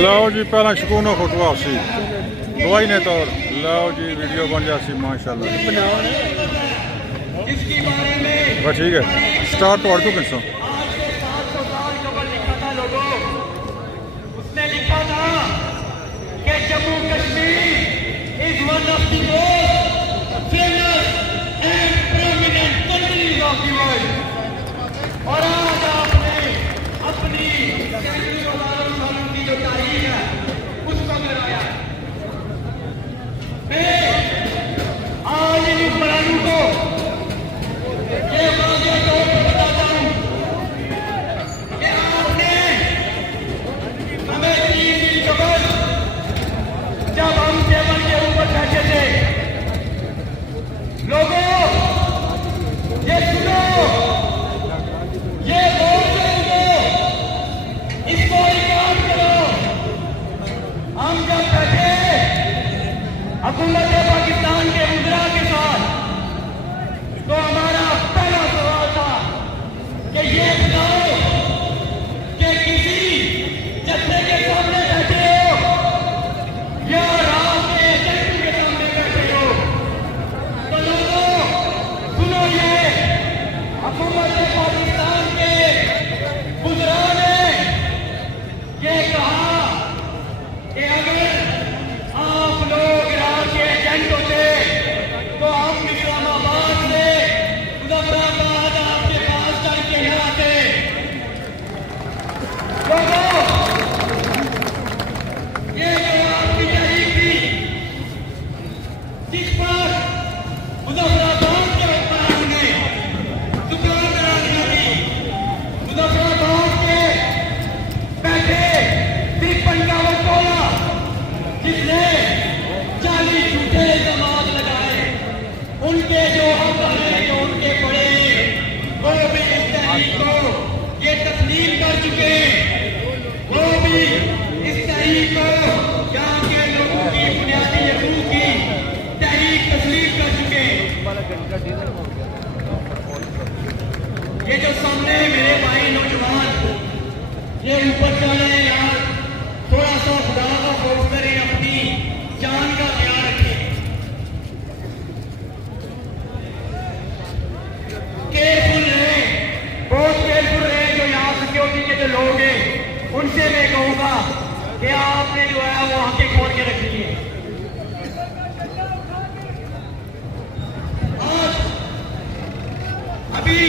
लो जी पहला शकून फोटो आपसी गवाही ने तौर लो जी वीडियो बन जासी माशाल्लाह बस ठीक है स्टार्ट तो और तो किसो उसने लिखा था कि Jammu Kashmir is one of the most famous and prominent countries of the world. और आज आपने अपनी सालों की जो तारीख है उसको गिराया। मैं आज इन हुक्मरानों को ये वादे तौर पर बताता हूं कि आपने हमें 3 दिन कबल जब हम टेबल के ऊपर बैठे थे, लोगों ये सुनो, ये बोल दो, इसको रिकॉर्ड करो। हम जब बैठे हुकूमत पाकिस्तान के मुद्रा के साथ, तो हमारा पहला सवाल था कि ये बताओ कि किसी जत्थे के सामने बैठे हो या रात के एजेंट के सामने बैठे हो। तो लोगों सुनो, ये हुकूमत पाकिस्तान के मुद्रा ने ये कहा कि अगर आप लोग रात के एजेंट होते तो हम इस्लामाबाद से मुजफ्फराबाद आपके पास चल के न आते। लोगों ये जो आपकी तहरीक थी जिस पर मुजफ्फराबाद के हुक्मरानों ने दुकानदार दी, मुजफ्फराबाद के बैठे 53 टोला जिसने 40 झूठे इल्जामात लगाए, उनके जो हमले जो उनके पड़े वो भी इस तहरीक को ये तस्लीम कर चुके, वो भी इस तहरीक को यहाँ के लोगों की बुनियादी हकूक की तहरीक तस्लीम कर चुके। ये जो सामने मेरे भाई नौजवान ये ऊपर चले यार, थोड़ा सा खुदा का खौफ करें, अपनी जान का ख्याल रखें, केयरफुल रहे, बहुत केयरफुल रहे। जो यहाँ सिक्योरिटी के जो लोग हैं उनसे मैं कहूँगा कि आपने जो है वो आंखें खोल के रखनी है। आज अभी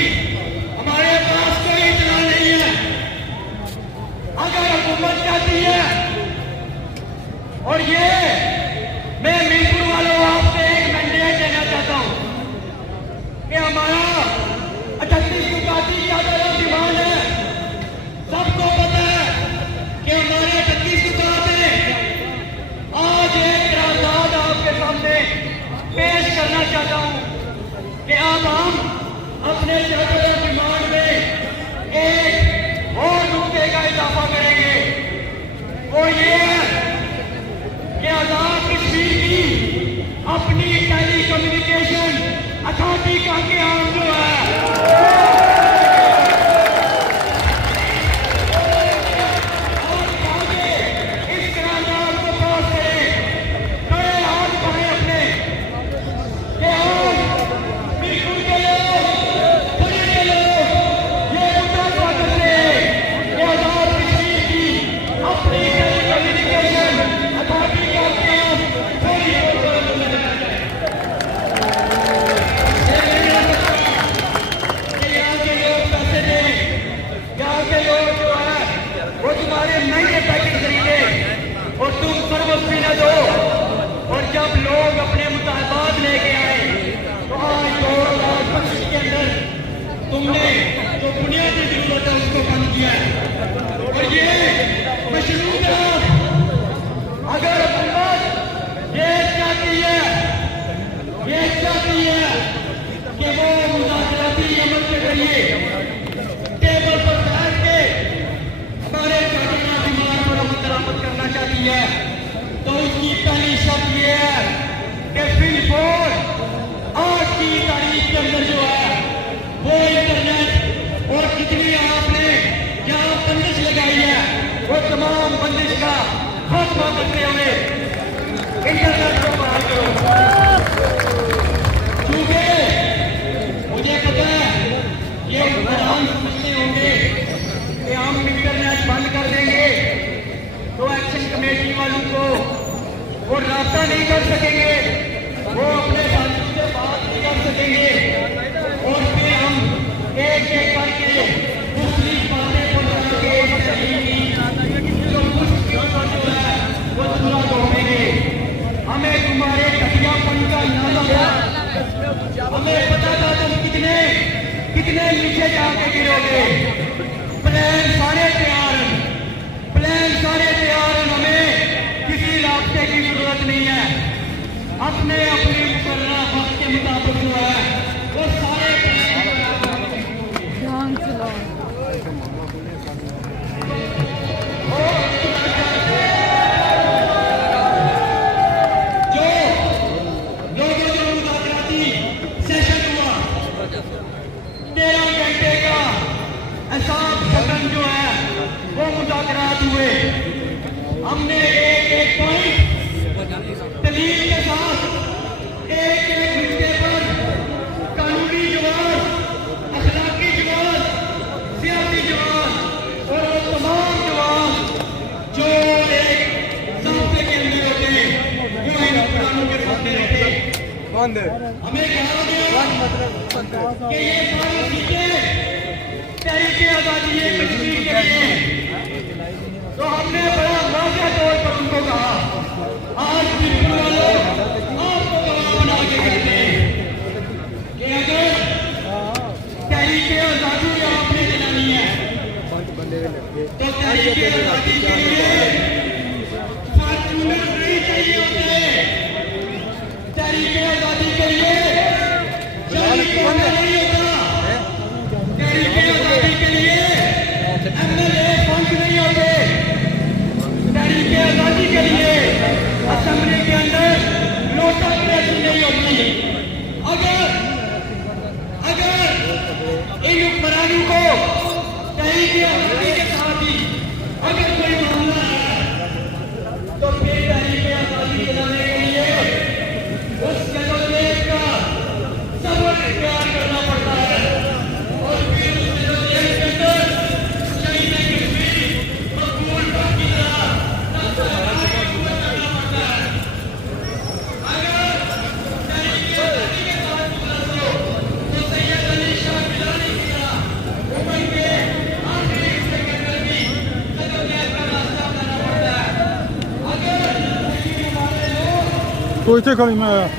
हमारे पास कोई इतना नहीं है। अगर हुकूमत चाहती है, और ये मैं मीरपुर वालों आपसे एक मैंडेट देना चाहता हूं कि हमारा 38 दुकाती क्या डिमांड है। सबको पता है कि हमारे 38 दुकात है। आज एक करारदाद आपके सामने पेश करना चाहता हूं कि अब हम अपने डिमांड में एक और नुक्ते का इजाफा करेंगे। वो ये है कि आजाद कश्मीर की अपनी टेली कम्युनिकेशन अथॉरिटी का क्याम जो है इस करारदाद को पास करें, कड़े हाथ उठाएं अपने कि हम बिल्कुल के लोग, बड़े के लोग ये मुद्दा स्वागत है कि आजाद कश्मीर की अपनी टेली कम्युनिकेशन अथॉरिटी का क्याम थोड़ी यहाँ के लोग पैसे दें, यहाँ के लोग जो है वो तुम्हारे महंगे पैकेट खरीदे और तुम सर्वस भी न दो। और जब लोग अपने मुतालबात लेके आए तो आज 2025 के अंदर तुमने जो बुनियादी जरूरत है उसको कम किया है। और ये मशरूत अगर हुकूमत ये चाहती है कि वो मुज़ाकराती अमल के जरिए टेबल पर बैठ के हमारे कानूनी दिमाग पर अमल दरामद करना चाहती है, तो उसकी पहली शर्त ये है कि फिलहाल आज की तारीख के अंदर जो है वो इंटरनेट और जितनी आपने यहाँ बंदिश लगाई है वो तमाम बंदिश का दफा करते हुए इंटरनेट को बहाल करो। क्योंकि मुझे पता है ये हुक्मरान समझते होंगे कि हम इंटरनेट बंद कर देंगे तो एक्शन कमेटी वालों को वो रास्ता नहीं कर सकेंगे, वो अपने साथियों से बात नहीं कर सकेंगे और फिर हम एक एक करके दूसरी बातें पहुंचा के जो जो है वो पूरा तोड़ेंगे। हमें तुम्हारे घटियापन का अंदाजा था, हमें पता था तुम कितने कितने नीचे जाके गिरोगे। प्लान सारे तैयार हैं, प्लान सारे तैयार हैं, हमें किसी रास्ते की जरूरत नहीं है। अपने अपने मुकर्रर वक्त के मुताबिक जो है वो सारे ध्यान से लो। जो लोगों जो मुज़ाकराती सेशन हुआ 13 घंटे का एहसास सदन जो है वो मुज़ाकरात हुए। हमने एक एक पॉइंट दलील के साथ एक एक मुद्दे पर कानूनी जवाब, अखलाकी जवाब, सियासी जवाब और वो तमाम जवाब जो एक ज़ाब्ते के अंदर होते हैं जो इन कानून के सामने रहते हैं। हमें कहा गया कि ये सारी चीजें तहरीक आज़ादी कश्मीर के लिए, तो हमने बड़ा वाज़ेह तौर पर उनको कहा आज बिल्कुल वालों आपको गवाह बना के कहते हैं कि अगर तहरीक आज़ादी का आपने दिलानी है तो तहरीक आज़ादी के लिए फॉर्च्यूनर नहीं चाहिए होते, तहरीक आज़ादी के लिए जाली कोना नहीं होता, तहरीक आज़ादी के लिए MLA फंड नहीं होते, तहरीक आज़ादी के लिए असेंबली के अंदर नोटा प्रेस नहीं होती। अगर अगर इन हुक्मरानों को तहरीक आज़ादी के साथ ही अगर कोई मामला है तो फिर तहरीक आज़ादी दिलाने के लिए उस जदोजहद का सबक इख्तियार करना पड़ता है और फिर उस जदोजहद के अंदर शहीद कश्मीर मकबूल खान की तरह तो इतने खड़ी मैं आया।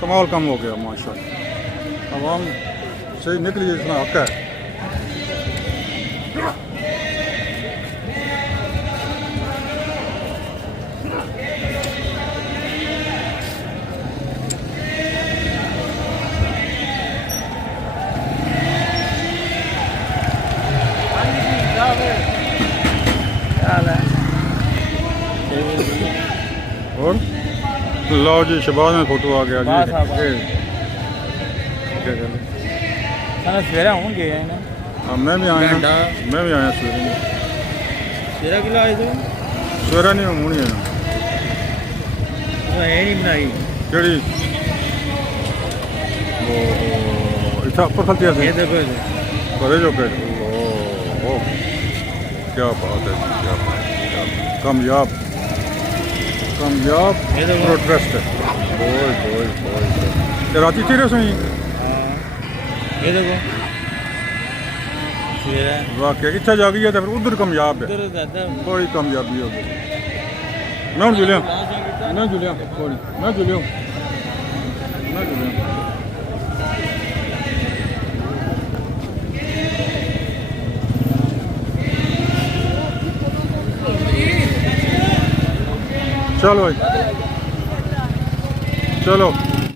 कमाल कम हो गया माशाल्लाह। आवाम सही निकली जितना हक है। ਲਓ ਜੀ ਸ਼ਬਾਜ਼ ਨਾਲ ਫੋਟੋ ਆ ਗਿਆ ਵਾਹ ਜੀ ਸਾਹਿਬ, ਵਾਹ। ਇਹ ਕੀ ਗੱਲ ਹੈ? ਸਾਰਾ ਸਵੇਰੇ ਆਉਣਗੇ ਨਾ ਹਾਂ, ਮੈਂ ਵੀ ਆਇਆ ਘੰਟਾ। ਮੈਂ ਵੀ ਆਇਆ ਸਵੇਰੇ ਤੇਰਾ ਕਿਲਾ ਆਏ ਤੂੰ ਸਵੇਰੇ ਨਹੀਂ ਹੋਣੀ ਹੈ ਉਹ ਹੈ ਨਹੀਂ ਬਣਾਈ ਕਿਹੜੀ ਉਹ ਇੱਥੇ ਉੱਪਰ ਖਲਤੀ ਇਹ ਸੀ ਦੇਖੋ करे जो के ओ क्या बात है जी, क्या बात है, क्या बात है। कामयाब ये तो प्रोटेस्ट बोल बोल बोल ते राती तेरे सही हाँ ये देखो सवेरे वाकई इतना जा गई है तो फिर उधर कामयाब है उधर दादा बड़ी कामयाबी हो गई मैं जुलिया मैं जुलिया थोड़ी मैं जुलिया मैं जुलिया चलो चलो